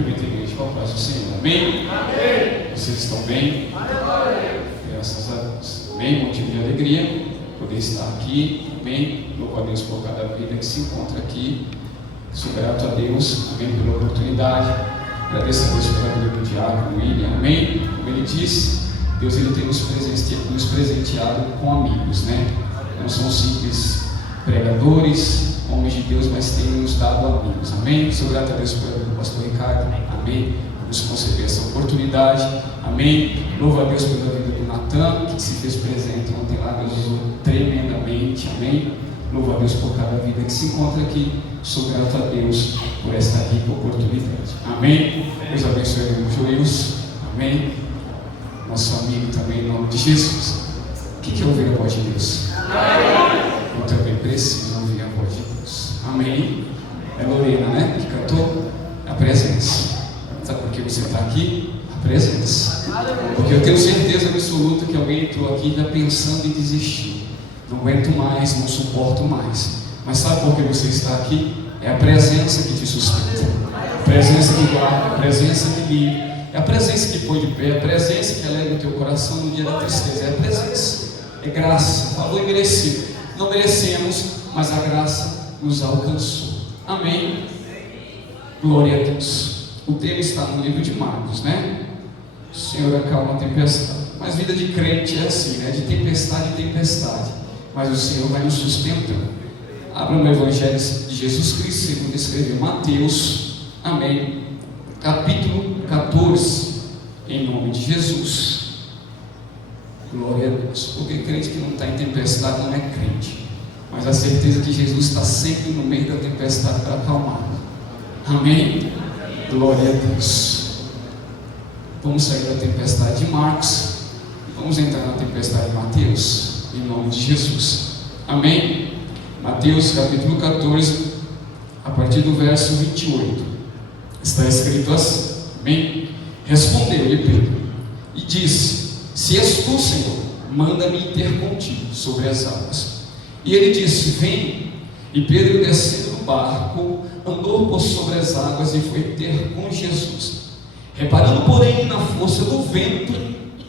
Cumprimento a igreja com a paz do Senhor. Amém? Amém. Vocês estão bem? Amém. Graças a Deus. Amém? Motivo de alegria poder estar aqui. Amém? Louvo a Deus por cada vida que se encontra aqui. Sou grato a Deus, amém, pela oportunidade. Agradeço a Deus pela vida do diácono William. Amém? Como ele disse, Deus ele tem nos presenteado com amigos, né? Não são simples pregadores, homens de Deus, mas tem nos dado amigos. Amém? Sou grato a Deus pela vida do pastor Ricardo. Amém? Por nos conceder essa oportunidade. Amém? Louvo a Deus pela vida do Natan, que se fez presente ontem lá, Deus usou tremendamente. Amém? Louvo a Deus por cada vida que se encontra aqui. Sou grato a Deus por esta rica oportunidade. Amém? Deus abençoe os joelhos. Amém? Nosso amigo também, em nome de Jesus. O que é ouvir a voz de Deus? Eu também preciso ouvir a voz de Deus. Amém? É Lorena, né? Que cantou a presença. Sabe por que você está aqui? A presença. Porque eu tenho certeza absoluta que alguém entrou aqui já pensando em desistir. Não aguento mais, não suporto mais. Mas sabe por que você está aqui? É a presença que te sustenta, a presença que guarda, a presença que livra, é a presença que põe de pé, a presença que alegra o teu coração no dia da tristeza, é a presença, é graça, favor merecido. Não merecemos, mas a graça nos alcançou. Amém? Glória a Deus. O tema está no livro de Marcos, né? O Senhor acalma a tempestade. Mas vida de crente é assim, né? De tempestade em tempestade. Mas o Senhor vai nos sustentando. Abra no Evangelho de Jesus Cristo, segundo escreveu Mateus, amém, capítulo 14, em nome de Jesus. Glória a Deus. Porque crente que não está em tempestade não é crente, mas a certeza que Jesus está sempre no meio da tempestade para acalmar. Amém? Glória a Deus. Vamos sair da tempestade de Marcos, vamos entrar na tempestade de Mateus, em nome de Jesus. Amém? Mateus capítulo 14, a partir do verso 28, está escrito assim, amém? Respondeu-lhe Pedro e disse: se és tu, Senhor, manda-me ir ter contigo sobre as águas. E ele disse: vem. E Pedro, descendo do barco, andou por sobre as águas e foi ter com Jesus. Reparando, porém, na força do vento,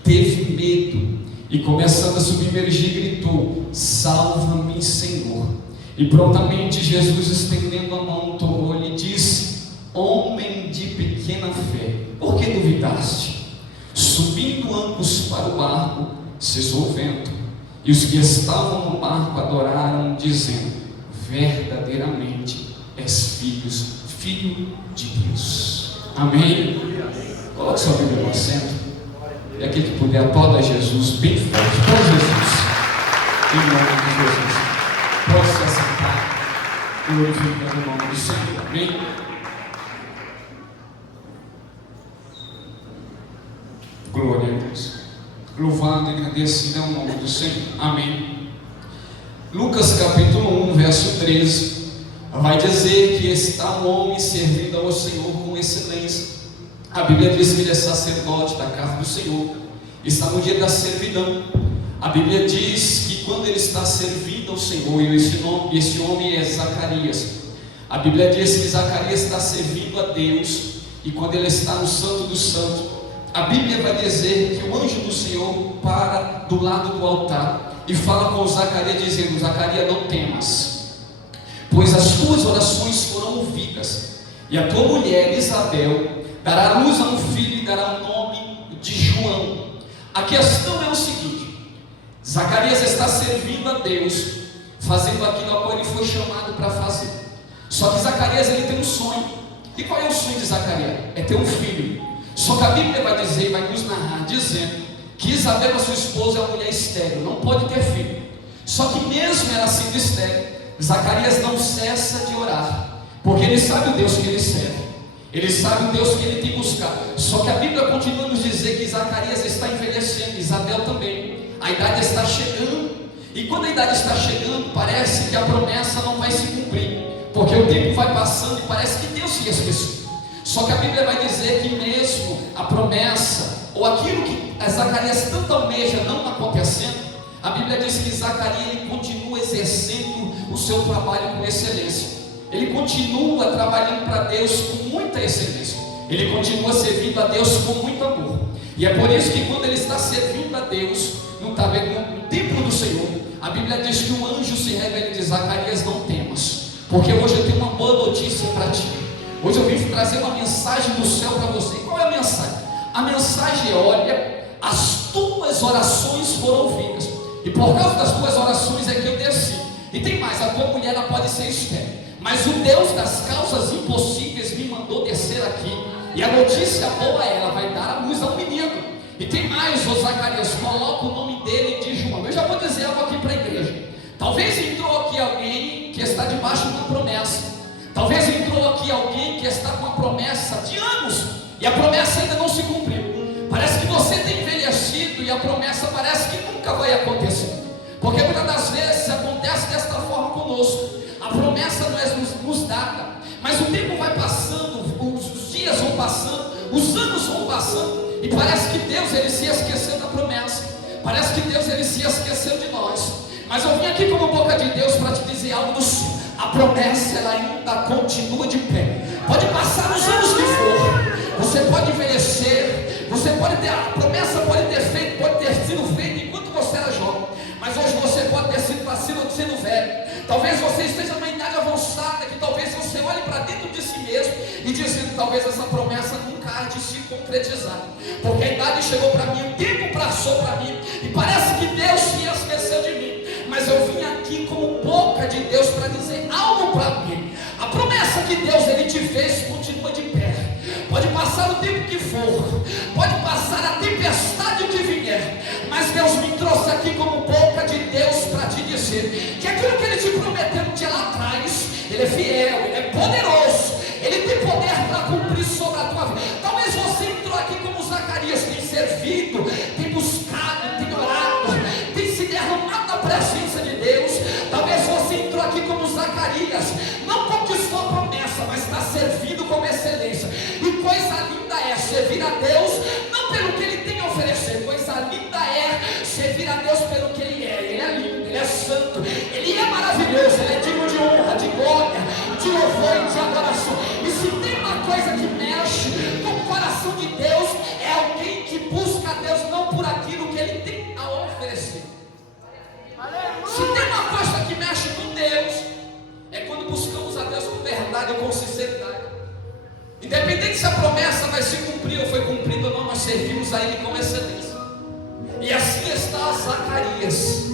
teve medo e, começando a submergir, gritou: salva-me, Senhor. E prontamente Jesus, estendendo a mão, tomou-lhe e disse: homem de pequena fé, por que duvidaste? Subindo ambos para o barco, cessou o vento, e os que estavam no barco adoraram, dizendo: verdadeiramente és filho de Deus. Amém? Coloque sua Bíblia no assento. E aquele que puder, aplauda Jesus bem forte. Para Jesus, em nome de Jesus. Pode se assentar, glorificando o nome do Senhor. Amém? Glória a Deus. Louvado e agradecido é o nome do Senhor. Amém. Lucas capítulo 1, verso 13, vai dizer que está um homem servindo ao Senhor com excelência. A Bíblia diz que ele é sacerdote da casa do Senhor, está no dia da servidão. A Bíblia diz que quando ele está servindo ao Senhor, e esse homem é Zacarias. A Bíblia diz que Zacarias está servindo a Deus, e quando ele está no Santo dos Santos, a Bíblia vai dizer que o anjo do Senhor para do lado do altar e fala com Zacarias, dizendo: Zacarias, não temas, pois as tuas orações foram ouvidas, e a tua mulher Isabel dará luz a um filho e dará o nome de João. A questão é o seguinte: Zacarias está servindo a Deus, fazendo aquilo a qual ele foi chamado para fazer. Só que Zacarias ele tem um sonho. E qual é o sonho de Zacarias? É ter um filho. Só que a Bíblia vai dizer, vai nos narrar, dizendo que Isabel, a sua esposa, é uma mulher estéril, não pode ter filho. Só que mesmo ela sendo estéril, Zacarias não cessa de orar, porque ele sabe o Deus que ele serve, ele sabe o Deus que ele tem buscado. Só que a Bíblia continua a nos dizer que Zacarias está envelhecendo, Isabel também. A idade está chegando, e quando a idade está chegando, parece que a promessa não vai se cumprir, porque o tempo vai passando e parece que Deus se esqueceu. Só que a Bíblia vai dizer que mesmo a promessa, ou aquilo que Zacarias tanto almeja não acontecendo, a Bíblia diz que Zacarias ele continua exercendo o seu trabalho com excelência. Ele continua trabalhando para Deus com muita excelência. ele continua servindo a Deus com muito amor. E é por isso que quando ele está servindo a Deus no templo do Senhor, a Bíblia diz que um anjo se revela e diz: Zacarias, não temas, porque hoje eu tenho uma boa notícia para ti. Hoje eu vim trazer uma mensagem do céu para você. Qual é a mensagem? A mensagem é: olha, as tuas orações foram ouvidas, e por causa das tuas orações é que eu desci. E tem mais, a tua mulher ela pode ser estéril, mas o Deus das causas impossíveis me mandou descer aqui, e a notícia boa é: ela vai dar a luz a um menino. E tem mais, ô Zacarias, coloca o nome dele de João. Eu já vou dizer algo aqui para a igreja. Talvez entrou aqui alguém que está debaixo de uma promessa. Talvez entrou aqui alguém que está com uma promessa de anos, e a promessa ainda não se cumpriu. Parece que você tem envelhecido e a promessa parece que nunca vai acontecer. Porque muitas das vezes acontece desta forma conosco. A promessa não é nos dada, mas o tempo vai passando, os dias vão passando, os anos vão passando, e parece que Deus ele se esqueceu da promessa. Parece que Deus ele se esqueceu de nós. Mas eu vim aqui como boca de Deus para te dizer algo do céu. A promessa ela ainda continua de pé. Pode passar os anos que for, você pode envelhecer, você pode ter, a promessa pode ter sido feita enquanto você era jovem, mas hoje você pode ter sido velho. Talvez você esteja numa idade avançada, que talvez você olhe para dentro de si mesmo e dizendo: talvez essa promessa nunca há de se concretizar, porque a idade chegou para mim, o tempo passou para mim, e parece que Deus se esqueceu de mim. Mas eu vim aqui como boca de Deus para dizer algo para alguém. A promessa que Deus ele te fez continua de pé. Pode passar o tempo que for, pode passar a tempestade que vier, mas Deus me trouxe aqui como boca de Deus para te dizer que aquilo que Ele te prometeu um dia lá atrás, Ele é fiel, Ele é poderoso, Ele tem poder para cumprir sobre a tua vida. Talvez você entrou aqui como Zacarias, tem servido, tem buscado, tem orado, tem se derramado na presença de Deus. Talvez você entrou aqui como Zacarias, não conquistou a promessa, mas está servindo com excelência. E coisa linda é servir a Deus, não pelo que Ele tem a oferecer. Coisa linda é servir a Deus pelo que Ele é. Ele é lindo, Ele é santo, Ele é maravilhoso, Ele é digno de honra, de glória, de louvor e de adoração. E se tem uma coisa que mexe com o coração de Deus, é alguém que busca a Deus não por aquilo que Ele tem a oferecer. Se tem uma coisa que mexe com Deus, é quando buscamos a Deus com verdade e com sinceridade. Independente se a promessa vai se cumprir ou foi cumprida ou não, nós servimos a Ele com excelência. E assim está Zacarias.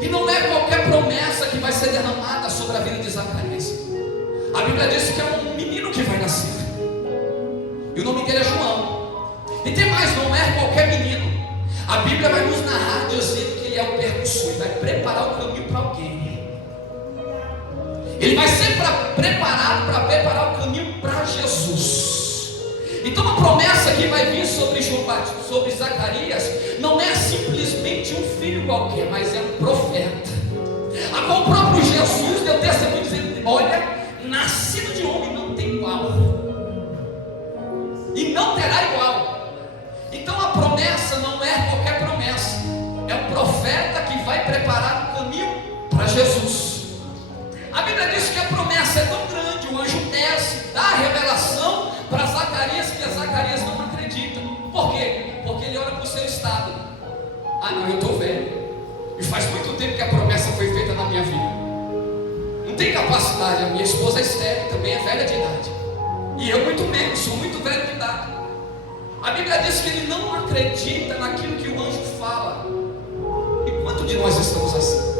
E não é qualquer promessa que vai ser derramada sobre a vida de Zacarias. A Bíblia diz que é um menino que vai nascer, e o nome dele é João. E tem mais, não é qualquer menino. A Bíblia vai nos narrar dizendo que ele é o percussor, ele vai preparar o caminho para alguém. Ele vai ser preparado para preparar o caminho para Jesus. Então a promessa que vai vir sobre Zacarias não é simplesmente um filho qualquer, mas é um profeta. A qual o próprio Jesus deu testemunho dizendo: olha, nascido de homem não tem igual, e não terá igual. Então a promessa não é qualquer promessa, é um profeta que vai preparar o caminho para Jesus. A Bíblia diz que a promessa é tão grande, o anjo desce, dá a revelação para Zacarias, que Zacarias não acredita. Por quê? Porque ele olha para o seu estado. Ah não, eu estou velho, e faz muito tempo que a promessa foi feita na minha vida, não tem capacidade. A minha esposa é estéril, também é velha de idade, e eu muito menos, sou muito velho de idade. A Bíblia diz que ele não acredita naquilo que o anjo fala. E quanto de nós estamos assim?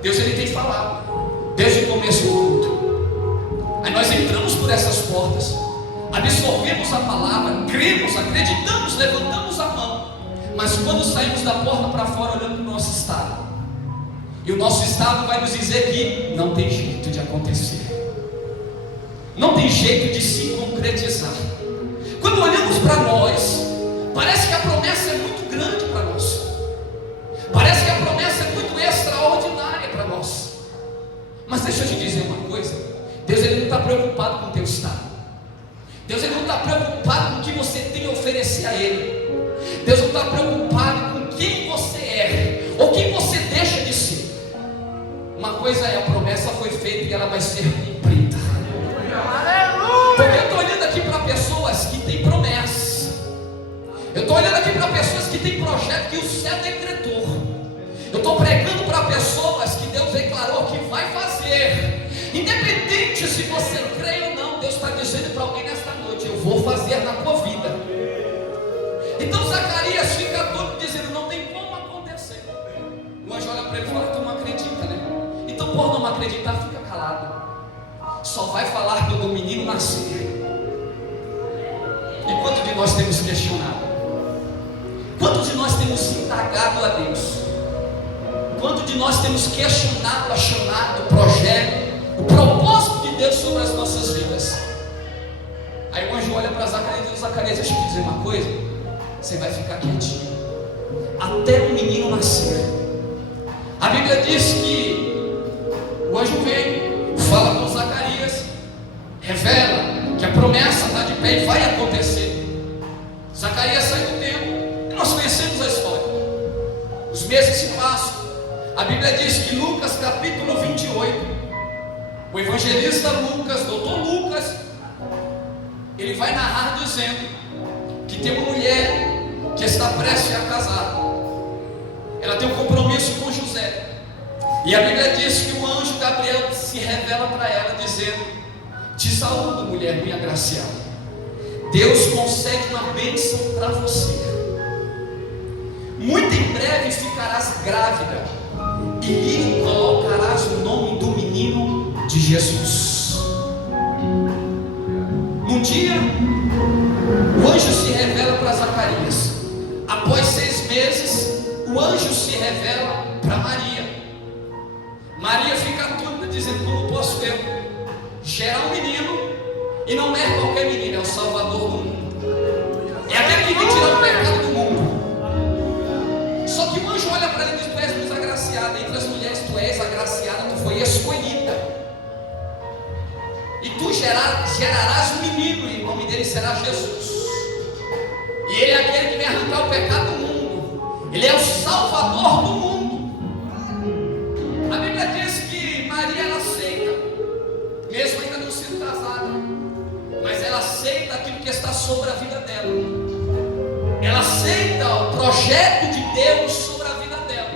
Deus ele tem falado desde o começo do culto. Aí nós entramos por essas portas, absorvemos a palavra, cremos, acreditamos, levantamos a mão, mas quando saímos da porta para fora, olhando para o nosso estado, e o nosso estado vai nos dizer que não tem jeito de acontecer, não tem jeito de se concretizar. Quando olhamos para nós, parece que a promessa é muito grande para nós, parece que a promessa é muito extraordinária para nós. Mas deixa eu te dizer uma coisa: Deus ele não está preocupado com o teu estado, Deus ele não está preocupado com o que você tem a oferecer a Ele, Deus não está preocupado com quem você é ou quem você deixa de ser. Uma coisa é, a promessa foi feita e ela vai ser cumprida. Porque eu estou olhando aqui estou olhando aqui para pessoas que têm projeto que o céu decretou. Eu estou pregando para pessoas que Deus declarou que vai fazer. Independente se você crê ou não, Deus está dizendo para alguém nesta noite: eu vou fazer na tua vida. Então Zacarias fica todo dizendo: não tem como acontecer. O anjo olha para ele e fala: tu não acredita, né? Então por não acreditar, fica calado. Só vai falar quando o menino nascer. E quanto de nós temos questionado? Quanto de nós temos indagado a Deus? Quanto de nós temos questionado a chamada, o projeto, o propósito de Deus sobre as nossas vidas? Aí o anjo olha para Zacarias e diz: Zacarias, deixa eu te dizer uma coisa. Você vai ficar quietinho até o menino nascer. A Bíblia diz que o anjo vem, fala com Zacarias, revela que a promessa está de pé e vai acontecer. Zacarias sai do templo e nós conhecemos a história. Os meses se passam. A Bíblia diz que Lucas capítulo 28, o evangelista Lucas, doutor Lucas, ele vai narrar dizendo que tem uma mulher que está prestes a casar. Ela tem um compromisso com José. E a Bíblia diz que o anjo Gabriel se revela para ela dizendo: te saúdo, mulher bem agraciada. Deus concede uma bênção para você. Muito em breve ficarás grávida e lhe colocarás o nome do menino de Jesus. Um dia, o anjo se revela para Zacarias. Após 6 meses, o anjo se revela para Maria. Maria fica atônita, dizendo: como posso eu gerar um menino? E não é qualquer menino, é o Salvador do mundo. É aquele que vem tirar o pecado do mundo. Só que o anjo olha para ele e diz: tu és desagraciada. Entre as mulheres tu és agraciada, tu foi escolhida. E tu gerarás um menino, e o nome dele será Jesus. E ele é aquele que vem arrancar o pecado do mundo. Ele é o Salvador do mundo. A Bíblia diz que Maria, ela aceita, mesmo ainda não sendo casada, mas ela aceita aquilo que está sobre a vida dela. Ela aceita o projeto de Deus sobre a vida dela.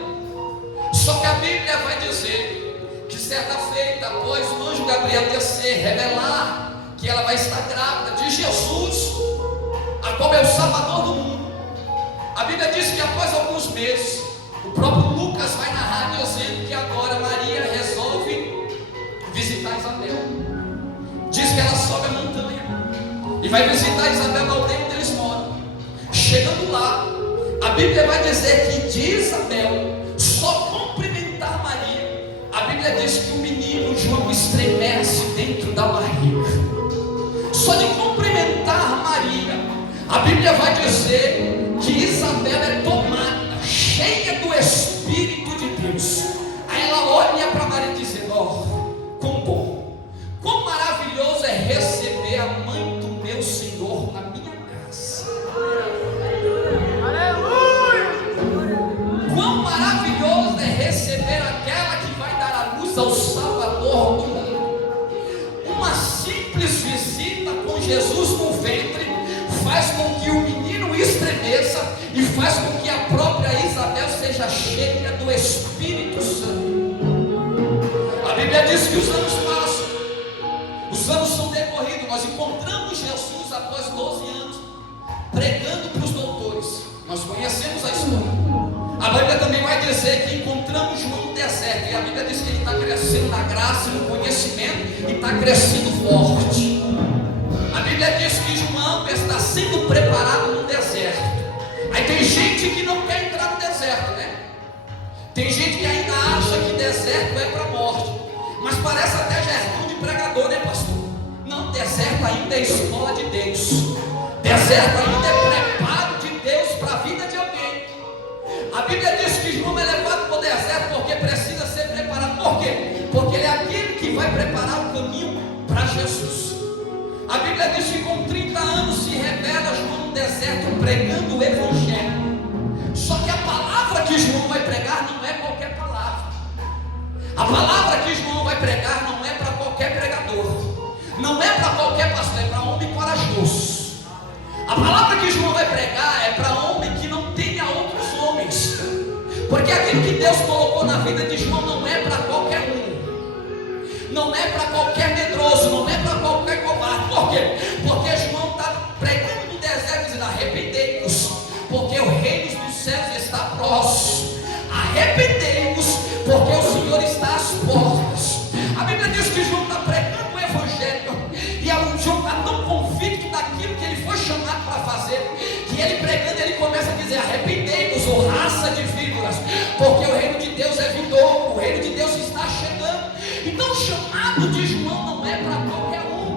Só que a Bíblia vai dizer que certa feita, após o anjo Gabriel descer, revelar que ela vai estar grávida de Jesus, a qual é o Salvador do mundo, a Bíblia diz que após alguns meses, o próprio Lucas vai narrar dizendo que agora Maria resolve visitar Isabel. Diz que ela sobe a montanha e vai visitar Isabel na aldeia onde eles moram. Chegando lá, a Bíblia vai dizer que de Isabel só cumprimentar Maria, a Bíblia diz que o menino João estremece dentro da barriga. Só de cumprimentar Maria, a Bíblia vai dizer que Isabel é tomada, cheia do Espírito de Deus. Aí ela olha para Maria dizendo: ó, quão bom, quão maravilhoso é receber a mãe do meu Senhor na minha casa. Aleluia! Quão maravilhoso é receber aquela que vai dar a luz ao Salvador do mundo. Uma simples visita com Jesus no ventre faz com que o menino estremeça e faz com que a própria Isabel seja cheia do Espírito Santo. A Bíblia diz que os anos passam, os anos são decorridos. Nós encontramos Jesus após 12 anos pregando para os doutores. Nós conhecemos a história. A Bíblia também vai dizer que encontramos João no deserto, e a Bíblia diz que ele está crescendo na graça e no conhecimento e está crescendo forte. A Bíblia diz que João está sendo preparado no deserto. Aí tem gente que não quer entrar no deserto, né? Tem gente que ainda acha que deserto é para a morte, mas parece até jargão de pregador, né, pastor? Não, deserto ainda é escola de Deus. Deserto ainda é preparo de Deus para a vida de alguém. A Bíblia diz que João é levado para o deserto porque precisa ser preparado. Por quê? Porque ele é aquele que vai preparar o caminho para Jesus. A Bíblia diz que com 30 anos se revela João no deserto pregando o Evangelho. Só que a palavra que João vai pregar não é qualquer palavra. A palavra que João vai pregar não é para qualquer pregador, não é para qualquer pastor, é para homem corajoso. A palavra que João vai pregar é para homem que não tenha outros homens, porque aquilo que Deus colocou na vida de João não é para qualquer um, não é para qualquer medroso, não é para qualquer covarde. Por quê? Porque João está pregando no deserto dizendo: arrependei-vos, porque o reino dos céus está próximo. Arrependei-vos, porque o Senhor está às portas. A Bíblia diz que João está pregando o Evangelho, e João está tão convicto daquilo que ele foi chamado para fazer, que ele pregando, ele começa a dizer: arrependei-vos, ô raça de víboras, porque o reino de Deus é vindouro, o reino de Deus está chegando. Então o chamado de João não é para qualquer um.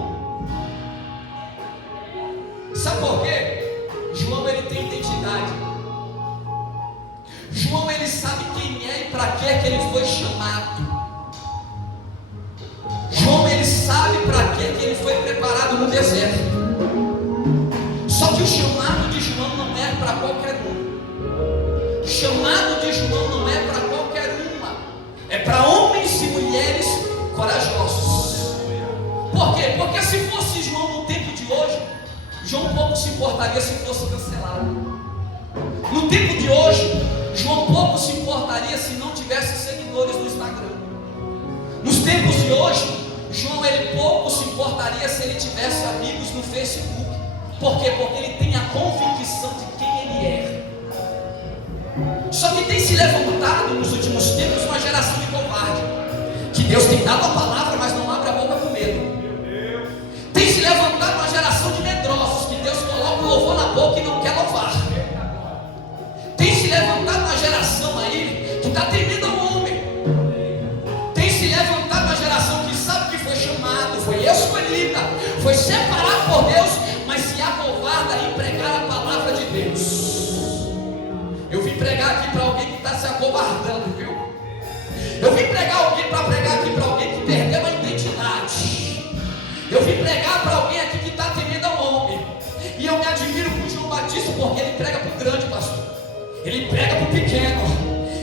Sabe por quê? João, ele tem identidade. João, ele sabe quem é e para que é que ele foi chamado. João, ele sabe para que ele foi preparado no deserto. Só que o chamado de João não é para qualquer um. O chamado de João não é para qualquer uma. É para homens e mulheres corajosos. Por quê? Porque se fosse João no tempo de hoje, João pouco se importaria se fosse cancelado. No tempo de hoje, João pouco se importaria se não tivesse seguidores no Instagram. Nos tempos de hoje, João, ele pouco se importaria se ele tivesse amigos no Facebook. Por quê? Porque ele tem a convicção de quem ele é. Só que tem se levantado nos últimos tempos uma geração de covarde, que Deus tem dado a palavra, mas não abre a boca com medo. Tem se levantado uma geração de medrosos, que Deus coloca o louvor na boca e não quer louvar. Tem se levantado uma geração aí que está temendo ao homem. Tem se levantado uma geração que sabe que foi chamado, foi escolhida, foi separado por Deus, mas se acovarda em pregar a palavra de Deus. Eu vim pregar aqui para alguém que está se acovardando, viu? Eu vim pregar aqui para alguém que perdeu a identidade. Eu vim pregar para alguém aqui que está temendo ao homem. E eu me admiro com João Batista, porque ele prega para o grande, pastor. Ele prega para o pequeno.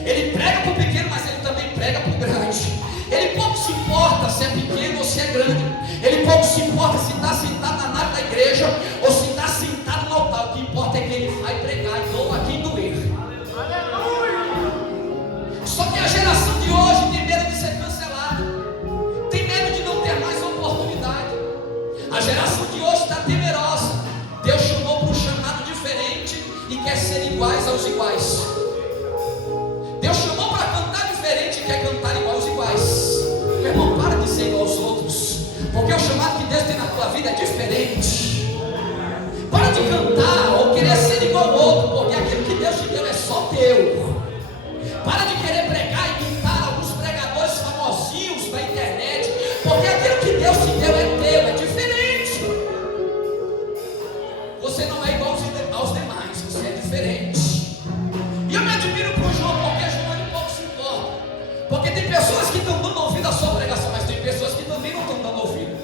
Ele prega para o pequeno, mas ele também prega para o grande. Ele pouco se importa se é pequeno ou se é grande. Ele pouco se importa se está sentado na nave da igreja ou se está sentado no altar. O que importa é que ele vai pregar e não a quem doer. Só que a geração de hoje tem medo de ser cancelada, tem medo de não ter mais oportunidade. A geração de hoje está temerosa. Deus chamou para um chamado diferente e quer ser iguais aos iguais. Deus chamou para cantar diferente e quer cantar igual aos iguais. Meu irmão, para de ser igual aos outros, porque o chamado que Deus tem na tua vida é diferente. Para de cantar ou querer ser igual ao outro, porque aquilo que Deus te deu é só teu. Para de querer pregar e imitar alguns pregadores famosinhos da internet, porque aquilo que Deus te deu é teu, é diferente. Você não é igual aos demais, você é diferente. E eu me admiro com o João, porque João ele pouco se importa. Porque tem pessoas que estão dando ouvido à sua pregação, mas tem pessoas que também não estão dando ouvido.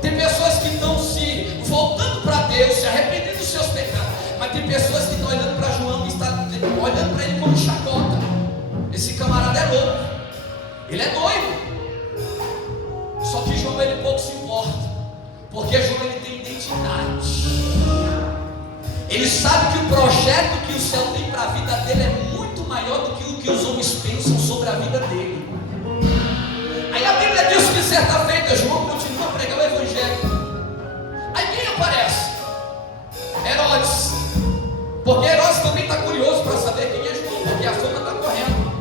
Tem pessoas que estão se voltando para Deus, se arrependendo dos seus pecados, mas tem pessoas que estão olhando para João e estão olhando para ele como chacota. Esse camarada é louco, ele é doido. Só que João ele pouco se importa, porque João ele tem identidade. Ele sabe que o projeto que o céu tem para a vida dele é muito maior do que o que os homens pensam sobre a vida dele. Aí a Bíblia diz que certa feita João continua a pregar o Evangelho. Aí quem aparece? Herodes. Porque Herodes também está curioso para saber quem é João, porque a fama está correndo.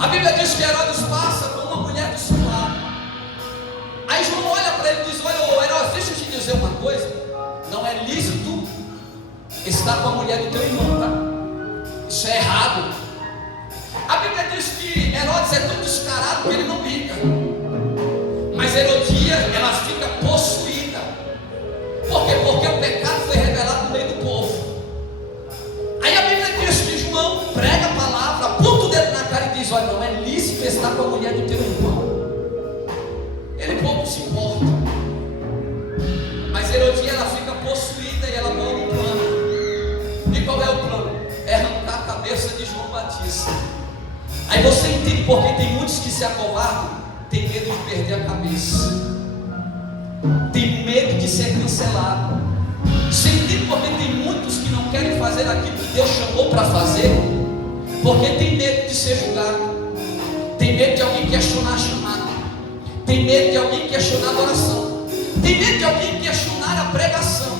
A Bíblia diz que Herodes passa com uma mulher do seu lado. Aí João olha para ele e diz: olha, Herodes, deixa eu te dizer uma coisa. Não é lícito estar com a mulher do teu irmão, tá? Isso é errado. A Bíblia diz que Herodes é tão descarado que ele não liga. Mas Herodia, ela fica possuída. Por quê? Porque o pecado foi revelado no meio do povo. Aí a Bíblia diz que João prega a palavra, aponta o dedo na cara e diz: olha, não é lícito estar com a mulher do teu irmão. Ele pouco se importa. Mas Herodia, ela fica possuída e ela bola um plano. E qual é o plano? É arrancar a cabeça de João Batista. Aí você entende porque tem muitos que se acovardam, tem medo de perder a cabeça, tem medo de ser cancelado. Você entende porque tem muitos que não querem fazer aquilo que Deus chamou para fazer? Porque tem medo de ser julgado, tem medo de alguém questionar a chamada, tem medo de alguém questionar a adoração, tem medo de alguém questionar a pregação.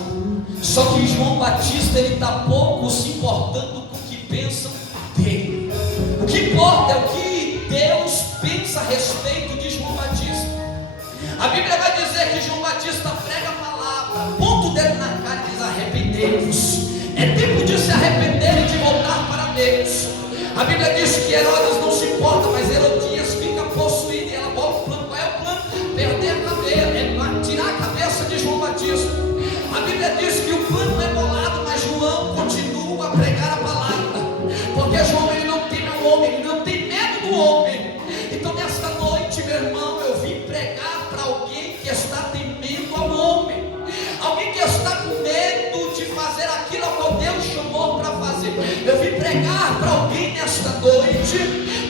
Só que João Batista, ele está pouco se importando com o que pensam dele. O que importa é o que Deus pensa a respeito de João Batista. A Bíblia vai dizer que João Batista prega a palavra, ponta o dedo na cara e diz: arrependei-vos. É tempo de se arrepender e de voltar para Deus. A Bíblia diz que Herodes não se importa, mas Herodias fica possuída e ela bota o plano. Qual é o plano? Perder a cabeça, tirar a cabeça de João Batista. A Bíblia diz que o plano é bolado, mas João continua a pregar a palavra, porque João, ele não teme ao homem, ele não tem medo do homem. Então nesta noite, meu irmão, eu vim pregar para alguém que está temendo ao homem, alguém que está com medo de fazer aquilo que Deus chamou para fazer. Eu vim pregar para alguém nesta noite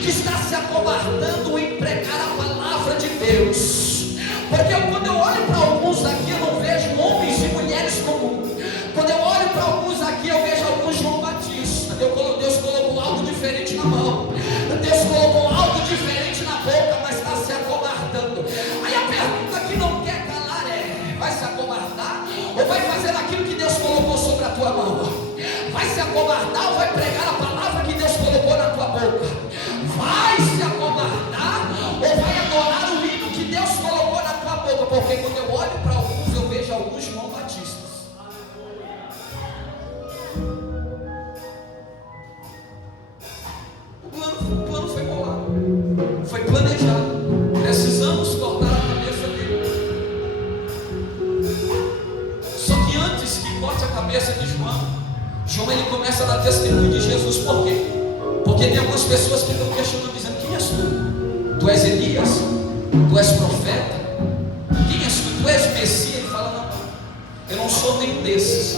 que está se acovardando em pregar a palavra de Deus, porque quando eu olho para alguns aqui, eu não vejo homens e mulheres comuns. Quando eu olho para alguns aqui, eu vejo alguns João Batista. Deus colocou algo diferente na mão, Deus colocou algo diferente na boca, mas está se acovardando. Aí a pergunta que não quer calar é: vai se acovardar ou vai fazer aquilo que Deus colocou sobre a tua mão? Vai se acovardar ou vai pregar a palavra que Deus colocou na tua boca? Vai se acovardar ou vai adorar o hino que Deus colocou na tua boca? Porque quando eu olho para alguns, eu vejo alguns João Batistas. O plano foi bolado, foi planejado. Precisamos cortar a cabeça dele. Só que antes que corte a cabeça de João, ele começa a dar testemunho de Jesus. Por quê? Porque tem algumas pessoas que estão questionando, dizendo: quem és tu? Tu és Elias? Tu és profeta? Quem és tu? Tu és Messias? Ele fala: não, eu não sou nenhum desses.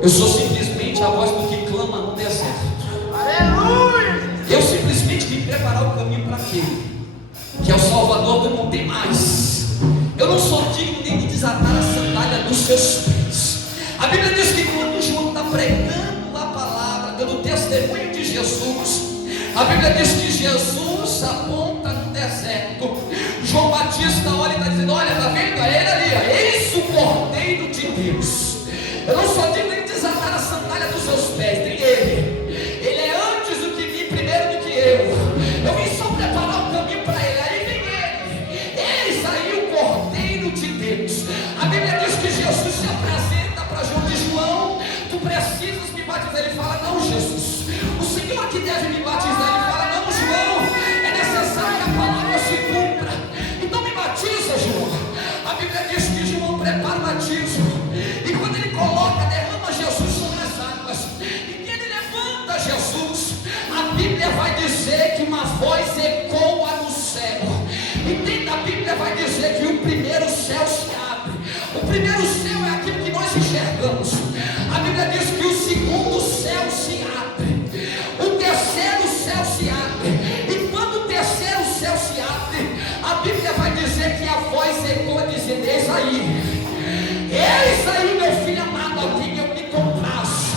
Eu sou simplesmente a voz do que clama no deserto. Aleluia! Eu simplesmente vim preparar o caminho para aquele que é o Salvador do mundo. Tem mais: eu não sou digno nem de desatar a sandália dos seus pés. A Bíblia diz que quando João está pregando a palavra, dando testemunho de Jesus, a Bíblia diz que Jesus aponta no deserto. João Batista olha e está dizendo: olha, está vendo? É ele ali, ó. Eis o Cordeiro de Deus. Eu não sou digno nem de desatar a sandália dos seus pés. Tem ele. Ele é antes do que mim, primeiro do que eu. Eu vim só preparar o caminho para ele. Aí vem ele. Eis aí o Cordeiro de Deus. A Bíblia diz que Jesus se apresenta para João de João: tu precisas me batizar. Ele fala: não, Jesus, o Senhor que deve me batizar. Ele fala: não, João, é necessário que a palavra se cumpra. Então me batiza, João. A Bíblia diz que João prepara o batismo, e quando ele coloca, derrama Jesus sobre as águas, e que ele levanta Jesus, a Bíblia vai dizer que uma voz ecoa no céu. E dentro da Bíblia vai dizer que o primeiro céu se abre. O primeiro céu é aquilo que nós enxergamos. A Bíblia diz que o segundo céu se abre, o terceiro céu se abre, e quando o terceiro céu se abre, a Bíblia vai dizer que a voz ecoa dizendo: eis aí meu filho amado, a quem eu me comprazo.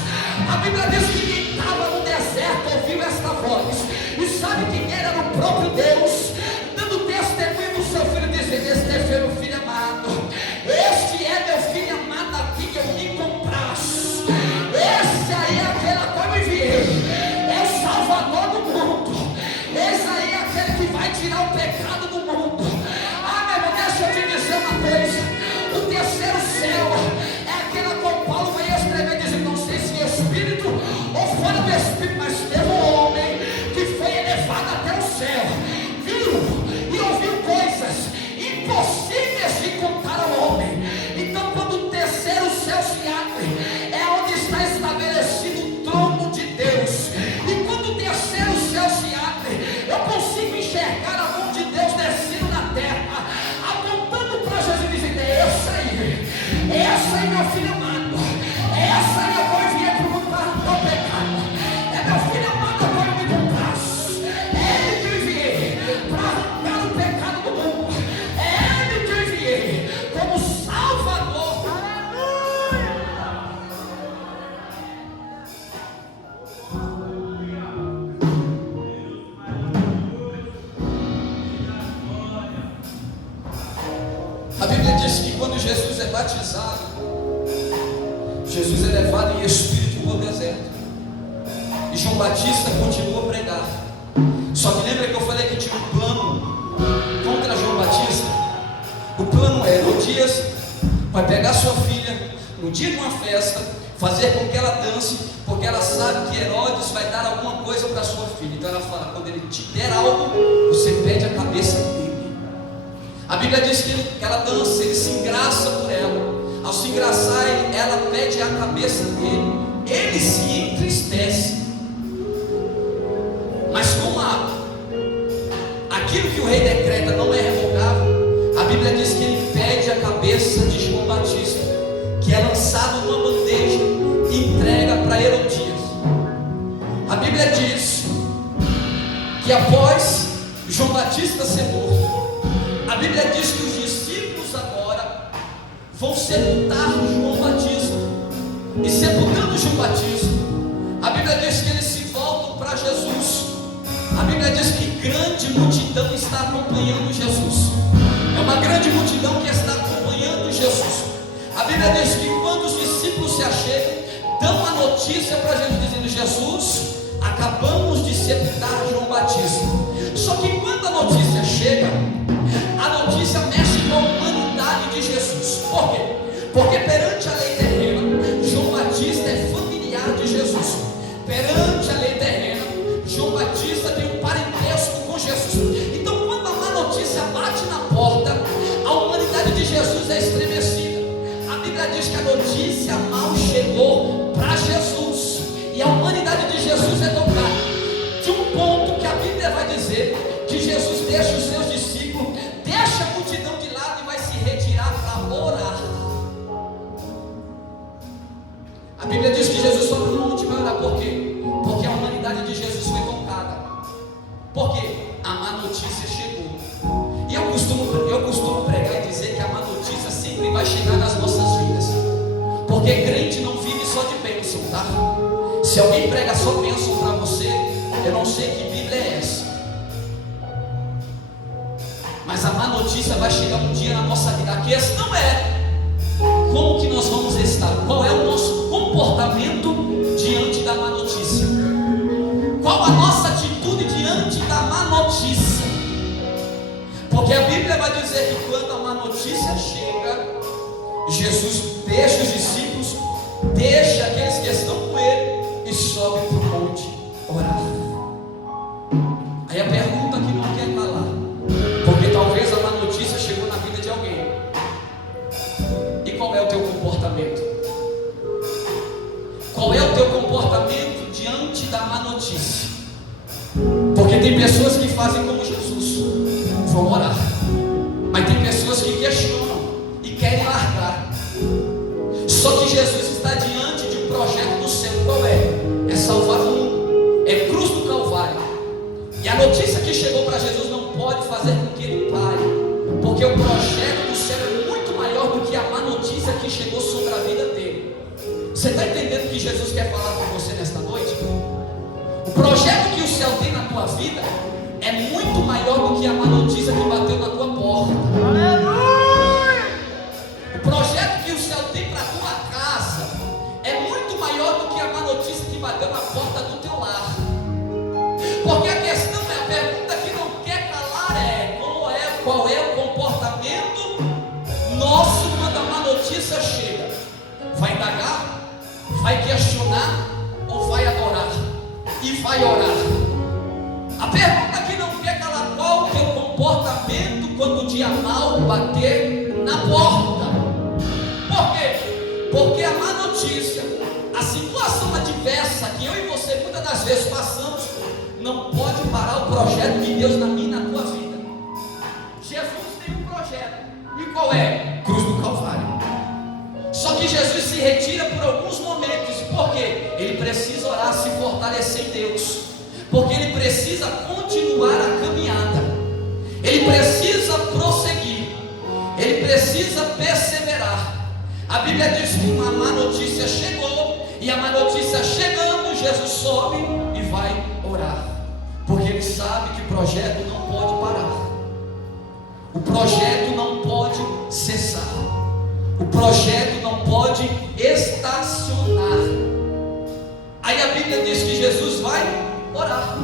A Bíblia diz que quem estava no deserto ouviu esta voz, e sabe quem era? O próprio Deus, dando testemunho do seu filho, dizendo: este é meu filho amado, este é meu filho amado, a quem eu me comprazo. Esse aí é aquele a qual eu enviei, é o Salvador do mundo. Esse aí é aquele que vai tirar o pecado do mundo. Ah, meu irmão, deixa eu te dizer uma coisa: o terceiro céu é aquela com Paulo vai escrever, dizendo: não sei se espírito ou fora do espírito, mas teve um homem que foi elevado até o céu, viu e ouviu coisas impossíveis de contar ao homem. Então, quando o terceiro céu se abre, é onde está estabelecido o trono de Deus. E quando o terceiro céu se abre, eu consigo enxergar a mão de Deus descendo na terra, apontando para Jesus e dizendo: essa aí meu filho amado, essa aí eu vou enviar para o mundo para arrancar o pecado. É meu filho amado, eu vou me comprazo. É ele que eu enviei para arrancar o pecado do mundo. É ele que Jesus é batizado, Jesus é levado em espírito para o deserto, e João Batista continua a pregar. Só que lembra que eu falei que tinha um plano contra João Batista? O plano é: Herodias vai pegar sua filha no dia de uma festa, fazer com que ela dance, porque ela sabe que Herodes vai dar alguma coisa para sua filha. Então ela fala: quando ele te der algo, você pede a cabeça dele. A Bíblia diz que ela dança, ele se engraça por ela. Ao se engraçar, ela pede a cabeça dele. Ele se entristece. Mas como aquilo que o rei decreta não é revogável, a Bíblia diz que ele pede a cabeça de João Batista, que é lançado numa bandeja e entrega para Herodias. A Bíblia diz que após João Batista ser morto, a Bíblia diz que os discípulos agora vão sepultar João Batista. E sepultando João Batista, a Bíblia diz que eles se voltam para Jesus. A Bíblia diz que grande multidão está acompanhando Jesus. É uma grande multidão que está acompanhando Jesus. A Bíblia diz que quando os discípulos se achegam, dão a notícia para Jesus, dizendo: Jesus, acabamos de sepultar João Batista. Só que quando a notícia chega, a notícia mexe com a humanidade de Jesus. Por quê? Porque perante a lei terrena, João Batista é familiar de Jesus. Perante a lei terrena, João Batista tem um parentesco com Jesus. Então quando a má notícia bate na porta, a humanidade de Jesus é estremecida. A Bíblia diz que a notícia mal chegou para Jesus, e a humanidade de Jesus é tocada, de um ponto que a Bíblia vai dizer que Jesus deixa os seus discípulos, deixa a multidão de lado e vai se retirar para orar. A Bíblia diz que Jesus sobe no monte e vai orar. Por quê? Porque a humanidade de Jesus foi tocada. Porque a má notícia chegou. E eu costumo pregar e dizer que a má notícia sempre vai chegar nas nossas vidas. Porque crente não vive só de bênção, tá? Se alguém prega só bênção para você, eu não sei que Bíblia é essa. Mas a má notícia vai chegar um dia na nossa vida. A questão é: como que nós vamos estar? Qual é o nosso comportamento diante da má notícia? Qual a nossa atitude diante da má notícia? Porque a Bíblia vai dizer que quando a má notícia chega, Jesus deixa os discípulos, deixa aqueles que estão com ele e sobe para o monte orar. Aí a pergunta que não quer calar, porque talvez a má notícia chegou na vida de alguém. E qual é o teu comportamento? Qual é o teu comportamento diante da má notícia? Porque tem pessoas que fazem como Jesus, vão orar, mas tem pessoas que questionam e querem largar. Só que Jesus está diante de um projeto do céu. Qual é? É salvar o mundo, é cruz do Calvário. E a notícia que chegou para Jesus não pode fazer com que ele pare, porque o projeto do céu é muito maior do que a má notícia que chegou sobre a vida dele. Você está entendendo o que Jesus quer falar com você nesta noite? O projeto que o céu tem na tua vida é muito maior do que a má notícia que bateu na tua porta. O projeto que o céu tem para a tua casa é muito maior do que a má notícia que bateu na porta do teu lar. Porque a questão é, a pergunta que não quer calar é: qual é o comportamento nosso quando a má notícia chega? Vai indagar? Vai questionar? Ou vai adorar? E vai orar? A pergunta que não quer calar: qual o teu comportamento quando o dia mal bater na porta? Por quê? Porque a má notícia, a situação adversa que eu e você muitas das vezes passamos, não pode parar o projeto de Deus na minha e na tua vida. Jesus tem um projeto. E qual é? Cruz do Calvário. Só que Jesus se retira por alguns momentos. Por quê? Ele precisa orar, se fortalecer em Deus. Porque ele precisa continuar a caminhada. Ele precisa prosseguir. Ele precisa perseverar. A Bíblia diz que uma má notícia chegou. E a má notícia chegando, Jesus sobe e vai orar. Porque ele sabe que o projeto não pode parar. O projeto não pode cessar. projeto não pode estacionar. Aí a Bíblia diz que Jesus vai orar.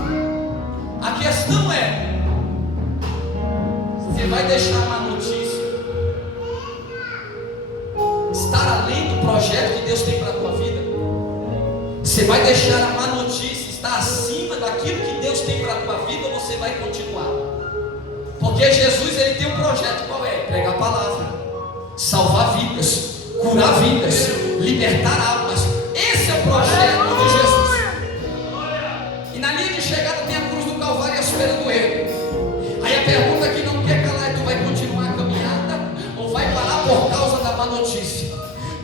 A questão é: você vai deixar uma notícia estar além do projeto que Deus tem para a tua vida? Você vai deixar a má notícia estar acima daquilo que Deus tem para a tua vida, ou você vai continuar? Porque Jesus, ele tem um projeto. Qual é? Pregar a palavra, salvar vidas, curar vidas, libertar almas. Esse é o projeto de Jesus. E na linha de chegada tem a cruz do Calvário esperando ele. Aí a pergunta que não quer calar é: tu vai continuar a caminhada ou vai parar por causa da má notícia?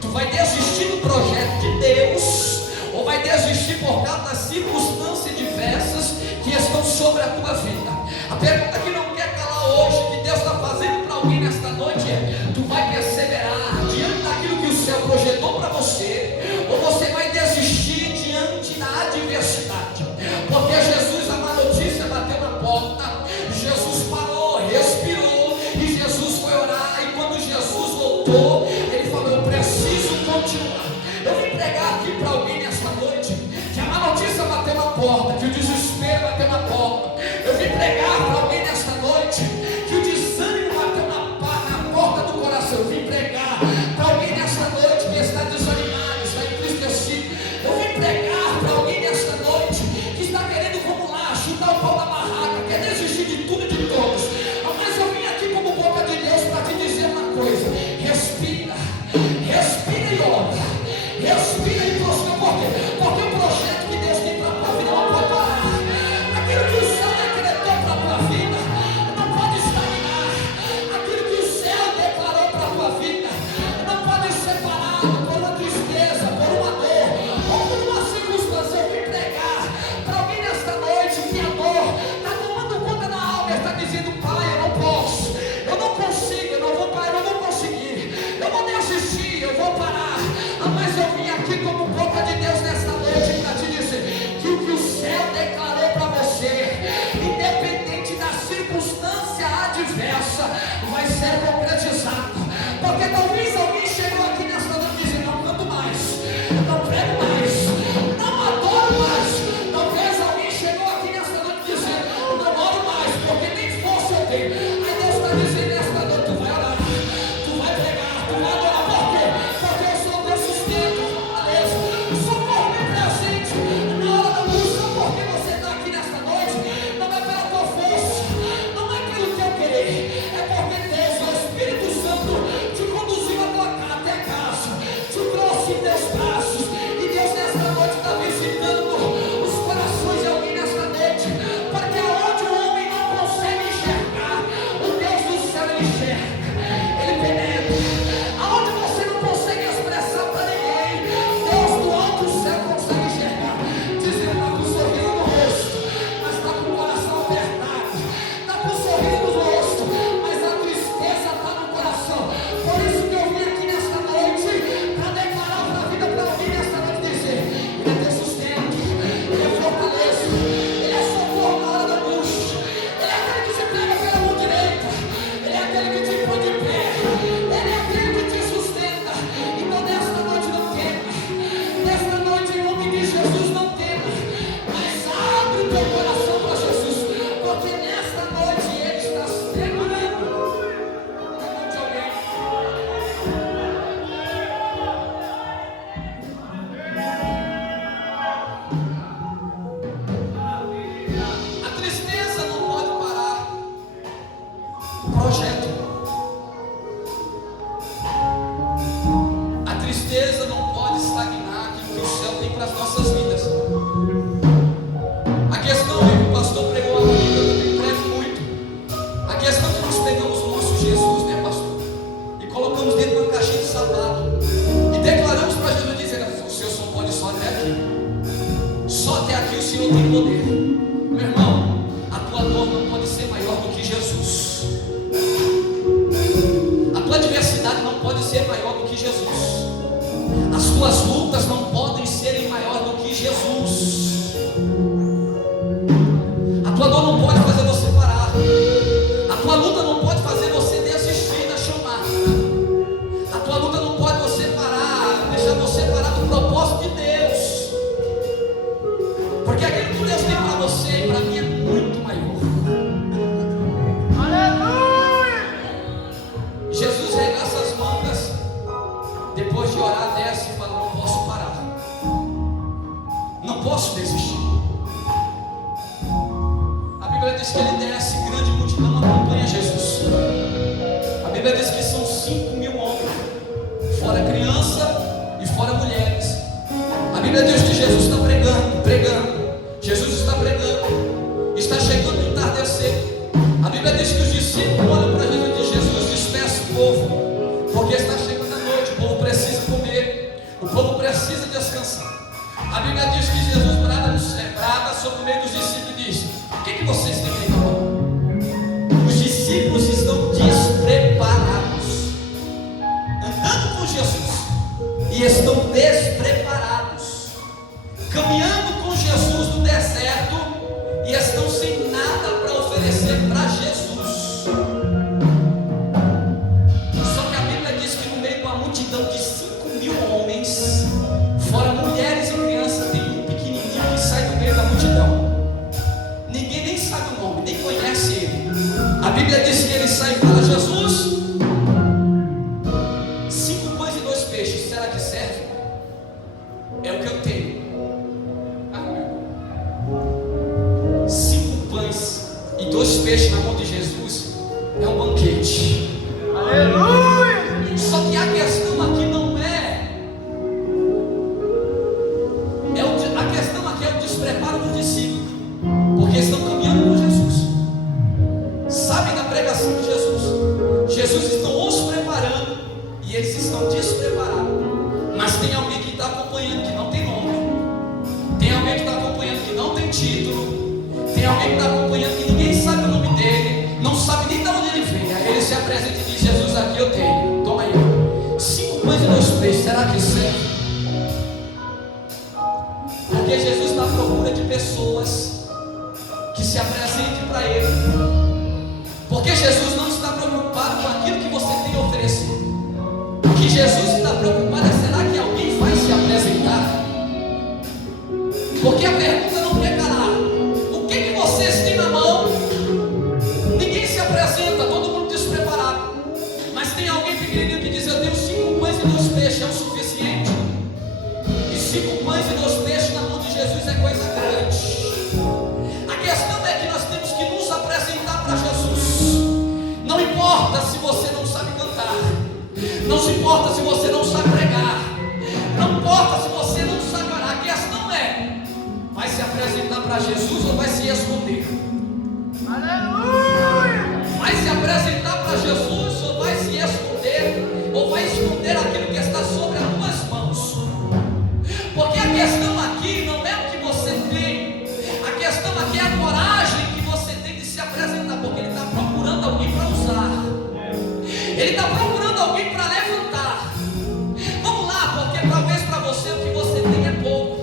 Tu vai desistir do projeto de Deus ou vai desistir por causa das circunstâncias diversas que estão sobre a tua vida? A pergunta que não quer calar hoje, que Deus está fazendo para alguém nesta noite, é: tu vai perseverar diante daquilo que o céu projetou para você, ou você vai desistir diante da adversidade? Porque Jesus, a má notícia bateu na porta, Jesus parou, respirou, e Jesus foi orar. E quando Jesus voltou, ele falou: eu preciso continuar. Eu vim pregar aqui para alguém nesta noite que a má notícia bateu na porta, que o desespero bateu na porta. Eu vim pregar multidão acompanha Jesus. A Bíblia diz que são 5.000 homens, fora criança e fora mulheres. A Bíblia diz que Jesus está pregando. Jesus está pregando. Está chegando o entardecer. A Bíblia diz que os discípulos olham para Jesus e dizem: Jesus, despeça o povo, porque está chegando a noite, o povo precisa comer, o povo precisa descansar. A Bíblia diz que Jesus brada sobre o meio dos discípulos e diz: o que vocês têm aí na mão? Os discípulos estão despreparados, andando com Jesus, e estão despreparados, caminhando com Jesus no deserto, e estão sem nada para oferecer para Jesus. Só que a Bíblia diz que no meio de uma multidão de 5.000 homens, fora mulheres e crianças, tem um pequenininho que sai do meio da multidão. Ninguém nem sabe o nome, nem conhece ele. A Bíblia diz que ele sai e fala: Jesus, 5 pães e 2 peixes, será que serve? É o que eu tenho. 5 pães e 2 peixes na mão de Jesus é um banquete. Aleluia! Só que a questão aqui não a questão aqui é o despreparo dos discípulos, porque estão caminhando com Jesus, sabem da pregação de Jesus. Jesus estão os preparando e eles estão despreparados. Mas tem alguém que está acompanhando que não tem nome, tem alguém que está acompanhando que não tem título, tem alguém que está acompanhando que ninguém sabe o nome dele, não sabe nem de onde ele vem. Aí ele se apresenta e diz: Jesus, aqui eu tenho, toma aí, 5 pães e 2 peixes, será que serve? Porque Jesus está à procura de pessoas que se apresentem para Ele. Porque Jesus não está preocupado com aquilo que você tem a oferecer. O que Jesus está preocupado é: será que alguém vai se apresentar? Porque a pergunta não quer calar. O que vocês têm na mão? Ninguém se apresenta, todo mundo despreparado. Mas tem alguém pequenininho que diz: eu tenho 5 pães e 2 peixes, é o suficiente? E 5 pães e 2 peixes na mão de Jesus é coisa grande. A questão é que nós temos que nos apresentar para Jesus. Não importa se você não sabe cantar, não se importa se você não sabe pregar, não importa se você não sabe orar. A questão é: vai se apresentar para Jesus ou vai se esconder? Aleluia! Vai se apresentar para Jesus ou vai se esconder? Ou vai esconder aquilo que está sobre as tuas mãos? Porque a questão aqui não é o que você tem, a questão aqui é a coragem que você tem de se apresentar. Porque Ele está procurando alguém para usar, Ele está procurando alguém para levantar. Vamos lá, porque talvez para você o que você tem é pouco.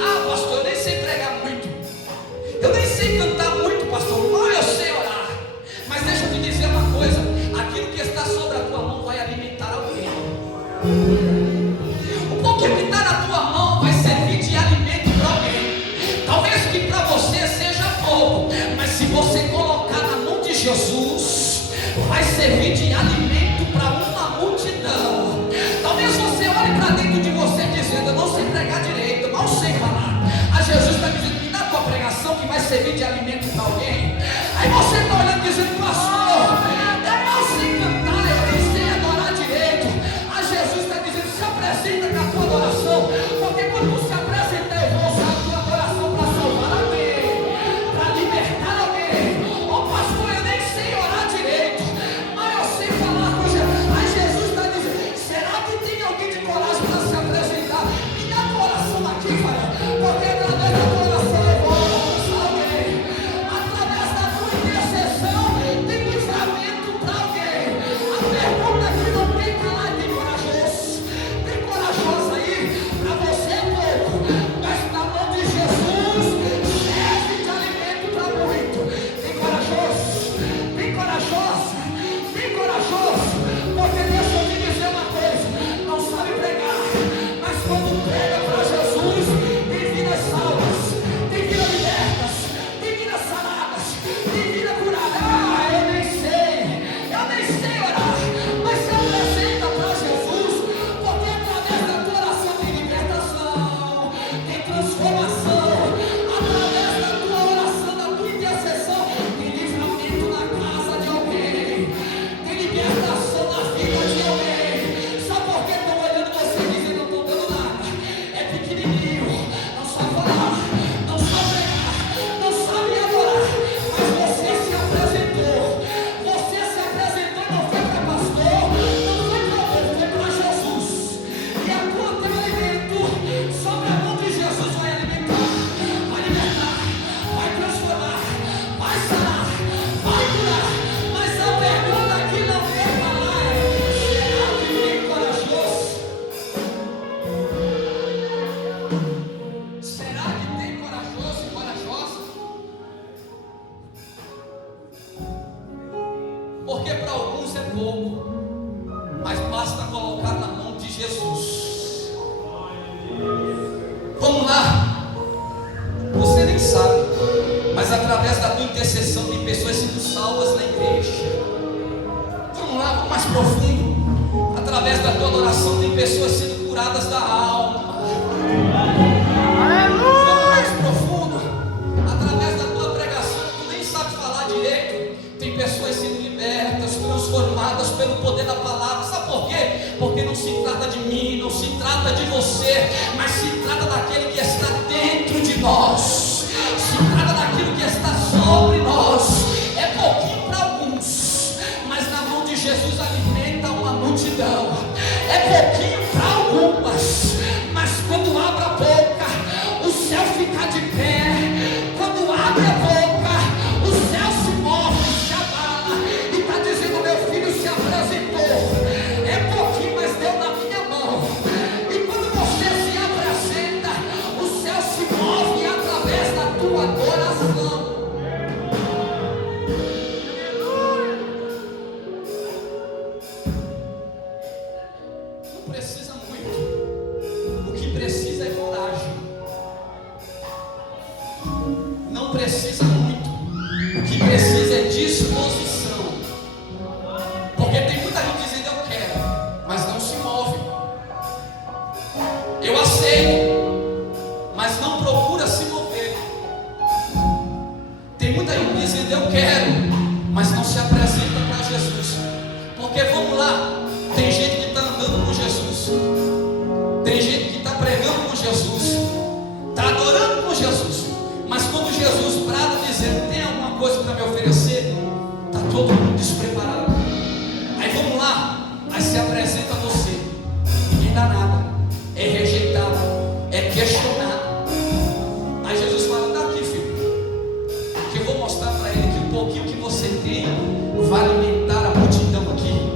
Ah, pastor, eu nem sei pregar muito, eu nem sei cantar muito, pastor, mal eu sei orar. Mas deixa eu te dizer uma coisa: aquilo que está sobre a tua mão vai alimentar alguém. O pouquinho que está na tua mão vai servir de alimento para alguém. Talvez que para você seja pouco, mas se você colocar na mão de Jesus, vai servir de alimento para uma multidão. Talvez você olhe para dentro de você dizendo: eu não sei pregar direito, eu mal sei falar. A Jesus está dizendo: me dá a tua pregação que vai servir de alimento para alguém. Aí você está olhando dizendo: pastor, eu mal sei cantar, eu nem sei adorar direito. A Jesus está dizendo: se apresenta com a tua adoração, porque quando você apresentar, eu vou usar a tua adoração para salvar alguém, para libertar alguém. Ô pastor, eu nem sei orar direito, mas eu sei falar com Jesus. Aí Jesus está dizendo: será que tem alguém de coragem para se apresentar? Me dá a tua oração aqui, Pai, porque através da tua oração eu vou alcançar alguém. Através porque para alguns é pouco, mas basta colocar na mão de Jesus. Vamos lá, você nem sabe, mas através da tua intercessão tem pessoas sendo salvas na igreja. Vamos lá, vamos mais profundo. Através da tua adoração tem pessoas sendo curadas da alma. Vamos mais profundo. Através da tua pregação, tu nem sabe falar direito, tem pessoas sendo libertas, transformadas pelo poder da palavra. Sabe por quê? Porque não se trata de mim, não se trata de você, mas se trata daquele que está dentro de nós, se trata daquilo que está sobre nós. É pouquinho para alguns, mas na mão de Jesus alimenta uma multidão. É pouquinho para algumas, mas quando abre a boca, o céu fica de pé. Quando abre a boca, o céu se move, se abala e está dizendo: meu filho se apresentou. É pouquinho, mas deu na minha mão. E quando você se apresenta, o céu se move através da tua adoração. Não precisa muito. O que precisa é coragem. Não precisa muito. O que precisa é disposição. Porque tem muita gente dizendo: eu quero, mas não se move. Eu aceito, mas não procura se mover. Tem muita gente dizendo: eu quero, mas não se apresenta para Jesus. Porque vamos lá, tem gente que está andando com Jesus, tem gente que está pregando com Jesus, está adorando com Jesus, mas quando Jesus brada dizendo: tem alguma coisa para me oferecer, está todo mundo despreparado. Aí vamos lá, aí se apresenta a você, ninguém dá nada, é rejeitado, é questionado. Aí Jesus fala: dá aqui, filho, que eu vou mostrar para ele que o pouquinho que você tem vai alimentar a multidão aqui.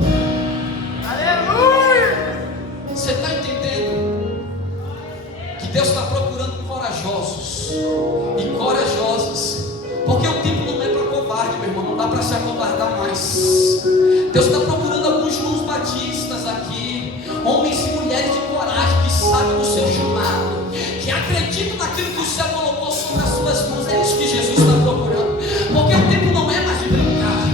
Aleluia! Você está entendendo que Deus está procurando corajosos e corajosas, porque o tempo não é para covarde, meu irmão, não dá para se acovardar mais. Deus está procurando alguns Joãos Batistas aqui, homens e mulheres de coragem, que sabem do seu chamado, que acreditam naquilo que o céu colocou sobre as suas mãos. É isso que Jesus está procurando, porque o tempo não é mais de brincar,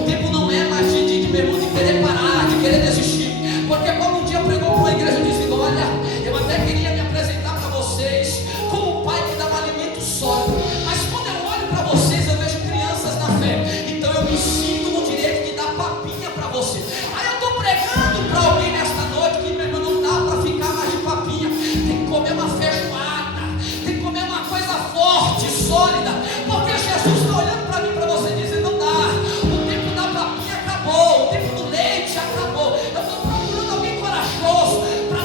o tempo não é mais de meu irmão, de querer parar, de querer desistir. Porque Paulo um dia pregou para uma igreja dizendo: olha, eu até queria me apresentar para vocês como um pai que dá um alimento sólido, mas quando eu olho para vocês eu vejo crianças na fé, então eu me sinto no direito de dar papinha para você. Aí eu estou pregando para alguém nesta noite que, meu irmão, não dá para ficar mais de papinha, tem que comer uma feijoada, tem que comer uma coisa forte, sólida, porque Jesus está olhando para mim e para você dizendo: não dá, o tempo da papinha acabou, o tempo do leite acabou. Eu estou procurando alguém corajoso para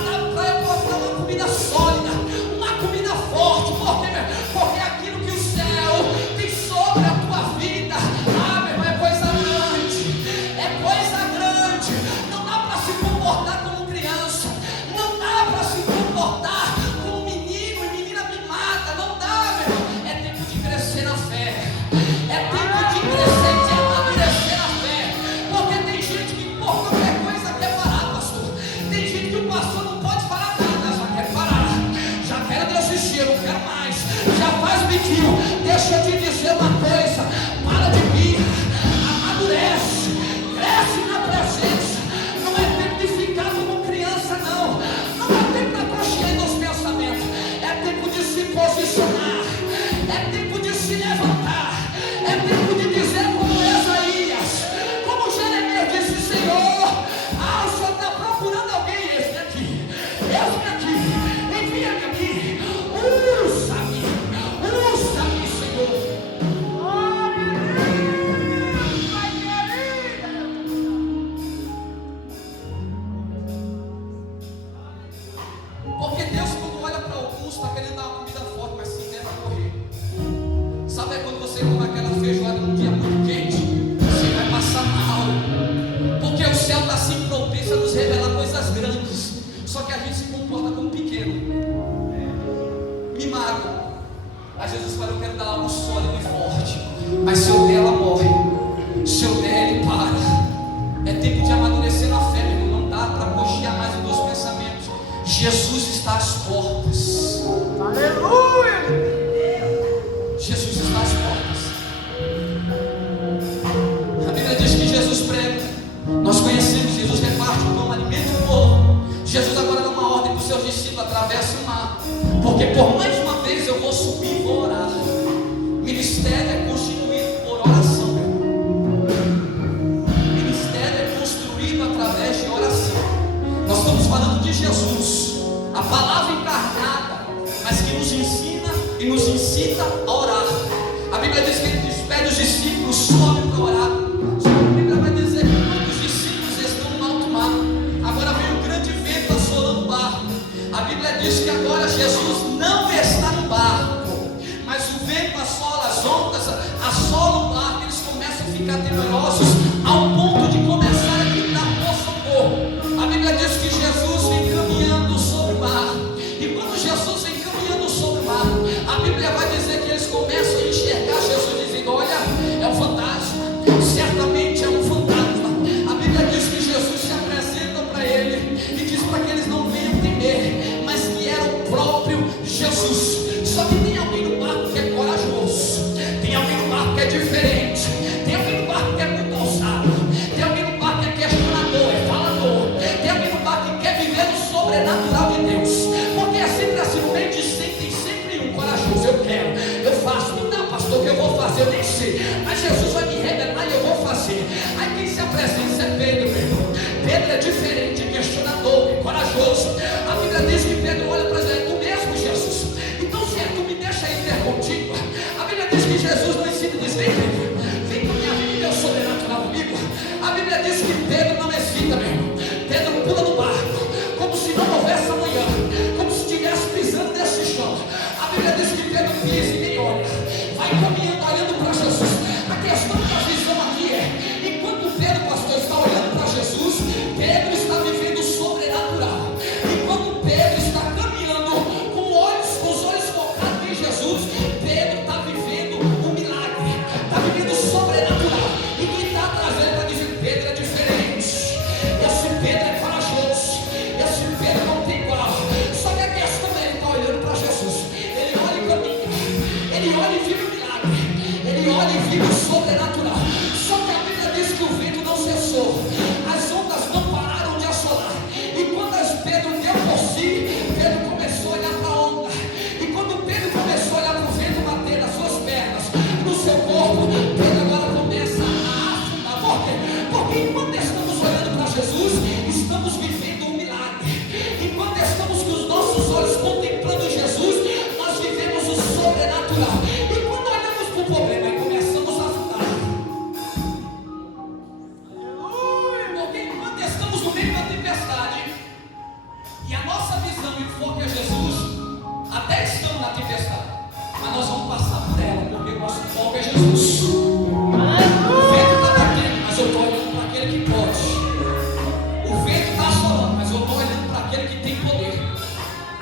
eu mostrar uma comida sólida, uma comida forte. Por quê, meu irmão? Porque aquilo que o céu tem sobre a tua vida, meu irmão, é coisa grande, é coisa grande. Não dá para se comportar como criança, não dá para se comportar como menino e menina mimada, não dá, meu irmão. É tempo de crescer na fé, é tempo de crescer, de amadurecer na fé. Porque tem gente que por qualquer coisa quer parar, pastor. Tem gente que o pastor não pode falar nada, já quer parar, já quero desistir, eu não quero mais, já faz biquinho. Deixa eu te dizer uma coisa: para de vir, amadurece, cresce na presença. Não é tempo de ficar como criança, não. Não é tempo de estar cheio dos pensamentos, é tempo de se posicionar, é tempo de se levantar, é tempo de dizer como Isaías, como Jeremias disse: Senhor, o Senhor está procurando alguém. Esse aqui, envia-me a mim, usa-me, Senhor. Porque Deus, quando olha para alguns, está querendo dar uma comida forte, mas se der, vai correr. Sabe quando você come aquela feijoada num dia muito quente, você vai passar mal, porque o céu está assim propenso a nos revelar coisas grandes, só que a gente se comporta como pequeno, mimado. Aí Jesus fala: eu quero dar algo sólido e forte, mas se eu der, ela morre, se eu der, ele para. Porque por mais uma vez eu vou subir e vou orar. Ministério é constituído por oração, meu irmão. Ministério é construído através de oração. Nós estamos falando de Jesus, a palavra encarnada, mas que nos ensina e nos incita a orar. A Bíblia diz que ele despede os discípulos, sobe para orar. Só que a Bíblia vai dizer que quando os discípulos estão no alto mar, agora vem um grande vento assolando o barco. A Bíblia diz que agora Jesus não está no barco, mas o vento assola as ondas, assola o barco. Eles começam a ficar temerosos ao ponto de começar a gritar por socorro. A Bíblia diz que Jesus vem caminhando sobre o mar. E quando Jesus vem caminhando sobre o mar, a Bíblia vai dizer que eles começam a enxergar Jesus dizendo: olha, é um fantasma, certamente é um fantasma. A Bíblia diz que Jesus se apresenta para ele e diz para que eles não venham temer, mas que era o próprio Jesus. Só que tem alguém no barco que é corajoso, tem alguém no barco que é diferente, tem alguém no barco que é muito ousado, tem alguém no barco que é questionador, é falador, tem alguém no barco que quer viver no sobrenatural de Deus. Porque é sempre assim, no meio de 100 tem sempre um corajoso. Eu quero, eu faço. Não dá, pastor, que eu vou fazer, eu nem sei, mas Jesus vai me revelar e eu vou fazer. Aí quem se apresenta é Pedro, meu irmão. Pedro é diferente, é questionador, é corajoso. A Bíblia diz que Pedro olha para ele: tu mesmo, Jesus? Então se é tu, me deixa ir ter contigo. A Bíblia diz que Jesus não ensina e diz: vem Pedro, vem com minha vida e meu sobrenatural comigo. A Bíblia diz que Pedro não hesita, meu irmão. Pedro pula no barco, como se não houvesse amanhã, como se estivesse pisando nesse chão. A Bíblia diz que Pedro pisa e nem olha, vai caminhando, olhando para Jesus. A questão da visão aqui é: enquanto Pedro, pastor, está olhando para Jesus, Pedro está vivendo o sobrenatural. Enquanto Pedro está caminhando com os olhos focados em Jesus, Pedro está vivendo o milagre, está vivendo o sobrenatural. E quem está atrás dele está dizendo: Pedro é diferente, esse Pedro é corajoso, esse Pedro não tem igual. Só que a questão é: ele está olhando para Jesus, ele olha e caminha, ele olha e vive o milagre, ele olha e vive o sobrenatural. Só que a Bíblia diz que o vento não cessou, as ondas não pararam de assolar. E quando Pedro deu por si, Pedro começou a olhar para a onda. E quando Pedro começou a olhar para o vento bater nas suas pernas, no seu corpo, Pedro agora começa a afundar. Por quê? Porque enquanto estamos olhando para Jesus, estamos vivendo um milagre. Enquanto estamos com os nossos olhos contemplando Jesus, nós vivemos o sobrenatural. E quando olhamos para o problema e começamos a afundar, porque enquanto estamos no meio da tempestade e a nossa visão e o foco é Jesus, até estamos na tempestade, mas nós vamos passar por ela, porque o nosso foco é Jesus. O vento está batendo, mas eu estou olhando para aquele que pode. O vento está assolando, mas eu estou olhando para aquele que tem poder.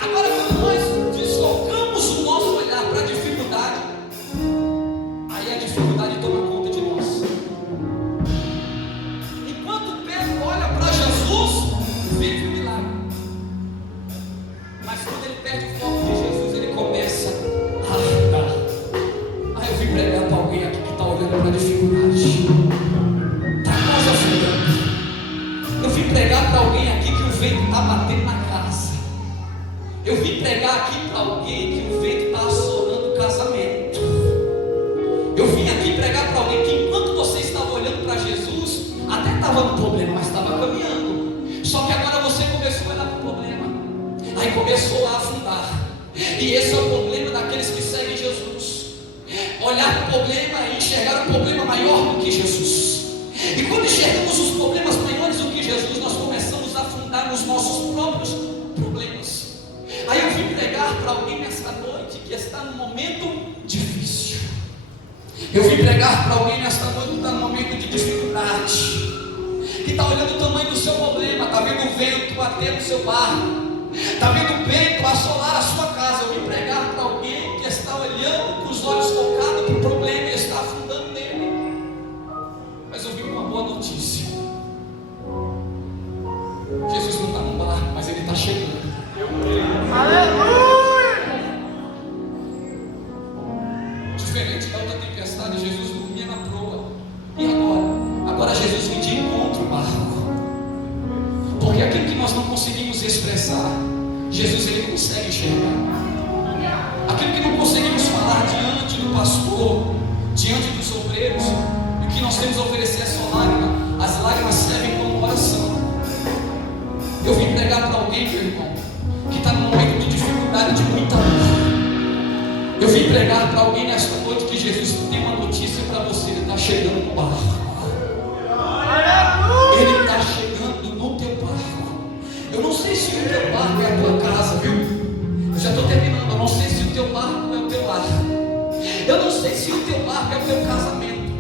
Agora, quando nós deslocamos o nosso olhar para a dificuldade, aí a dificuldade toma conta de nós. Enquanto Pedro olha para Jesus, vive o milagre. Mas quando ele perde o foco de Jesus, ele começa a afundar. Aí eu vim pregar para alguém aqui que está olhando para a dificuldade, está quase afundando. Eu vim pregar para alguém aqui que o vento está batendo na casa. Eu vim pregar aqui para alguém que o vento está assolando o casamento. Eu vim aqui pregar para alguém que enquanto você estava olhando para Jesus, até estava no problema, mas estava caminhando. Só que agora você começou a olhar para o problema, aí começou a afundar. E esse é o problema daqueles que seguem Jesus: olhar para o problema e enxergar o problema maior do que Jesus. E quando enxergamos os problemas maiores do que Jesus, nós começamos a afundar nos nossos próprios problemas. Aí eu vim pregar para alguém nessa noite que está num momento difícil. Eu vim pregar para alguém nesta noite que está num momento de dificuldade, que está olhando o tamanho do seu problema, está vendo o vento bater no seu barco, está vendo o vento assolar a sua casa. Eu vim pregar para alguém que está olhando com os olhos focados para o problema e está afundando nele. Mas eu vim com uma boa notícia: Jesus não está no barco, mas ele está chegando. Aleluia! Diferente da outra tempestade, Jesus dormia na proa. E agora? Agora Jesus vem de encontro ao barco. Porque aquilo que nós não conseguimos expressar, Jesus ele consegue enxergar. aquilo que não conseguimos falar diante do pastor, diante dos obreiros, e o que nós temos a oferecer é só lágrima. As lágrimas servem como oração. Eu vim pregar para alguém, meu irmão, que está num momento de dificuldade, de muita dor. Eu vim pregar para alguém nesta noite que Jesus tem uma notícia para você. Ele está chegando no barco. Ele está chegando no teu barco. Eu não sei se o teu barco é a tua casa, viu? Eu já estou terminando. Eu não sei se o teu barco é o teu lar. Eu não sei se o teu barco é o teu casamento.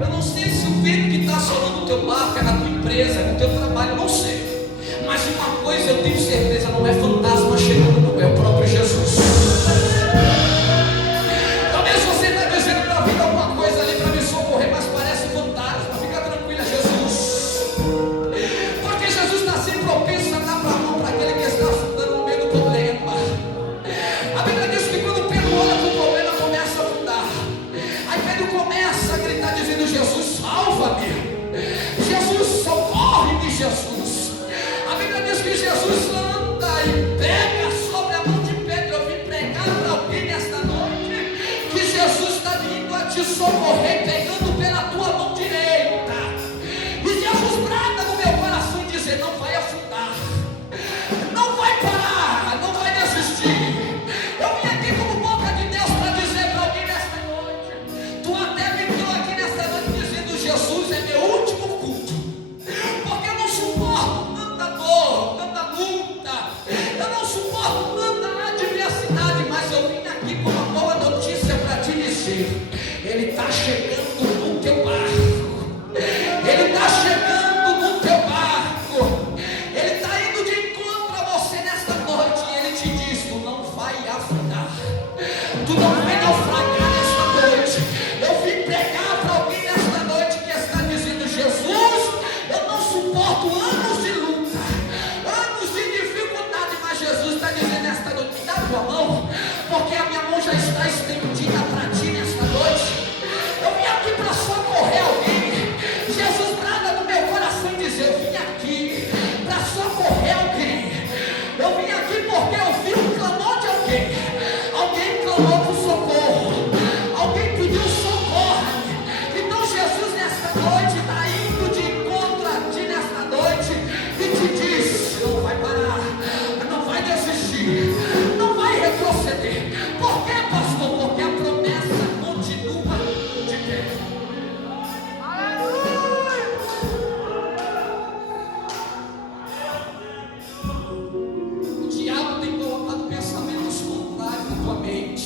Eu não sei se o vento que está assolando o teu barco é na tua empresa, é no teu trabalho. Eu não sei. Mas uma coisa eu tenho certeza, não é fantasma chegando, não, é o próprio Jesus. Talvez você está dizendo para a vida alguma coisa ali para me socorrer, mas parece fantasma. Fica tranquila, Jesus. Porque Jesus está sempre propenso a dar para a mão para aquele que está afundando no meio do problema. A Bíblia diz que quando Pedro olha para o problema, começa a afundar. Aí Pedro começa a gritar dizendo: Jesus, salva-me. Jesus, socorre-me, Jesus. A Bíblia diz que Jesus anda e pega sobre a mão de Pedro. Eu vim pregar para alguém nesta noite que Jesus está vindo a te socorrer, pegando pela tua mão direita. E Jesus brada no meu coração e diz: não vai afundar, não vai parar, não vai desistir. Eu vim aqui como boca de Deus para dizer para alguém nesta noite. Tu até me entrou aqui nesta noite dizendo: Jesus, é meu último culto, porque eu não suporto tanta luta, eu não suporto tanta adversidade, mas eu vim aqui com uma boa notícia para te dizer: Ele está chegando no teu barco, Ele está chegando no teu barco, Ele está indo de encontro a você nesta noite, e Ele te diz: tu não vai afundar, tu não vai naufragar nesta noite. Eu vim pregar para alguém nesta noite que está dizendo: Jesus, eu não suporto anos de luta, anos de dificuldade, mas Jesus está dizendo nesta noite: me dá a tua mão, porque a minha mão já está estendida para ti nesta noite. Eu vim aqui para socorrer alguém. Jesus brada no meu coração e diz: eu vim aqui para socorrer alguém. Eu vim aqui porque eu vi o clamor de alguém. Alguém clamou por socorro, alguém pediu socorro. Então Jesus nesta noite está indo de encontro a ti nesta noite e te diz: não vai parar, não vai desistir, não vai retroceder. Por quê, pastor? Porque a promessa continua de pé. O diabo tem colocado pensamentos contrários na tua mente.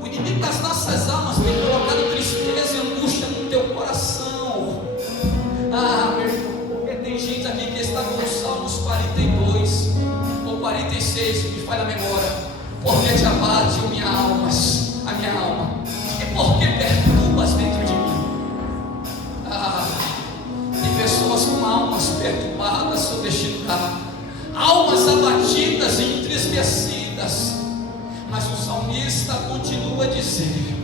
O inimigo das nossas almas tem colocado tristeza e angústia no teu coração. Ah, meu irmão, porque tem gente aqui que está com os Salmos 42 ou 46, me falha a memória. Porque te abate a minha alma, e porque perturbas dentro de mim. Ah, tem pessoas com almas perturbadas, subestimadas, almas abatidas e entristecidas, mas o salmista continua a dizer,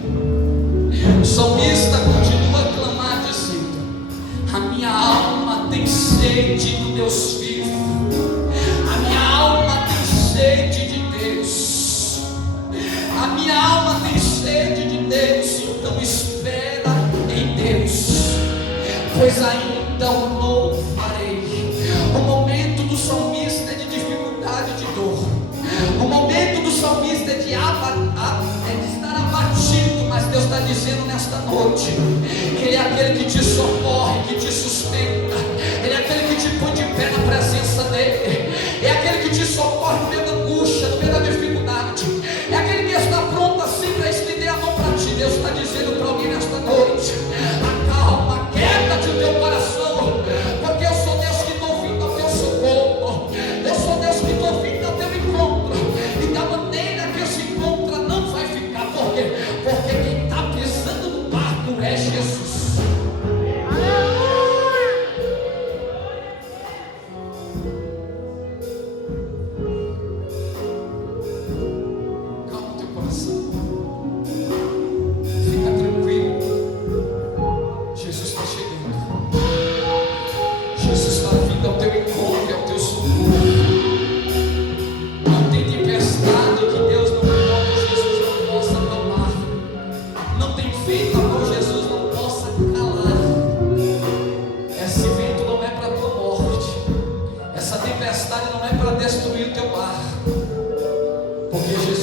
o salmista continua a clamar dizendo: a minha alma tem sede do Deus vivo, a minha alma tem sede de Deus, a minha alma tem sede de Deus. Então espera em Deus, pois ainda o louvarei. O momento do salmista é de dificuldade, de dor. O momento do salmista é de estar abatido, mas Deus está dizendo nesta noite que Ele é aquele que te socorre, que te sustenta. Ele é aquele que te põe de pé na presença dEle. É aquele que te socorre no meio da angústia, no meio da dificuldade. É aquele que está pronto assim para estender a mão para ti. Deus está dizendo para alguém nesta noite: acalma, quieta-te o teu coração, porque eu sou Deus que estou vindo ao teu socorro. Eu sou Deus que estou vindo ao teu encontro, e da maneira que esse encontro não vai ficar. Por quê? Porque quem está pisando no barco é Jesus. Calma o teu coração, fica tranquilo. Jesus está chegando, Jesus está vindo ao teu encontro e ao teu socorro. Não tem tempestade que Deus adversário não é para destruir o teu lar, porque